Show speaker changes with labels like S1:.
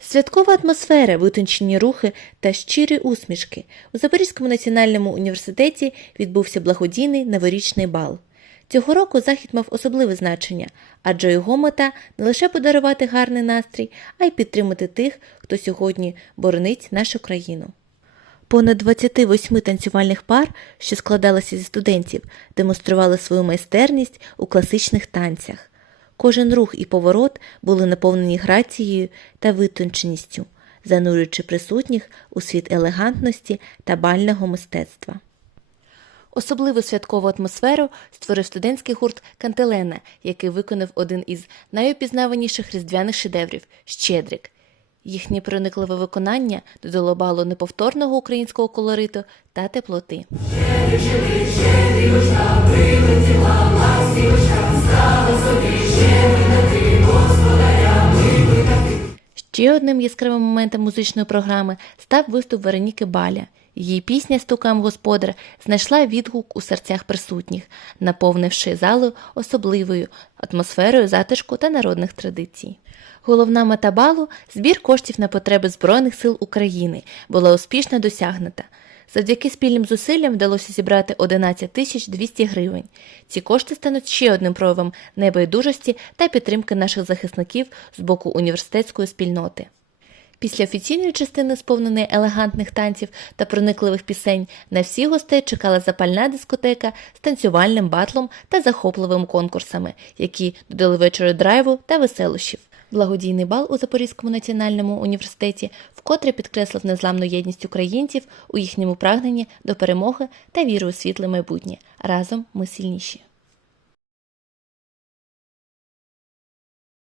S1: Святкова атмосфера, витончені рухи та щирі усмішки. У Запорізькому національному університеті відбувся благодійний новорічний бал. Цього року захід мав особливе значення, адже його мета не лише подарувати гарний настрій, а й підтримати тих, хто сьогодні боронить нашу країну. Понад 28 танцювальних пар, що складалися зі студентів, демонстрували свою майстерність у класичних танцях. Кожен рух і поворот були наповнені грацією та витонченістю, занурюючи присутніх у світ елегантності та бального мистецтва. Особливу святкову атмосферу створив студентський гурт Кантелена, який виконав один із найопізнаваніших різдвяних шедеврів Щедрик. Їхнє проникливе виконання додало балу неповторного українського колориту та теплоти. Ще одним яскравим моментом музичної програми став виступ Вероніки Баля. Її пісня Стукам господар знайшла відгук у серцях присутніх, наповнивши залу особливою атмосферою затишку та народних традицій. Головна мета балу збір коштів на потреби Збройних сил України була успішно досягнута. Завдяки спільним зусиллям вдалося зібрати 11 тисяч 200 гривень. Ці кошти стануть ще одним проявом небайдужості та підтримки наших захисників з боку університетської спільноти. Після офіційної частини, сповненої елегантних танців та проникливих пісень, на всіх гостей чекала запальна дискотека з танцювальним батлом та захопливими конкурсами, які додали вечору драйву та веселощів. Благодійний бал у Запорізькому національному університеті вкотре підкреслив незламну єдність українців у їхньому прагненні до перемоги та віру у світле майбутнє. Разом ми сильніші.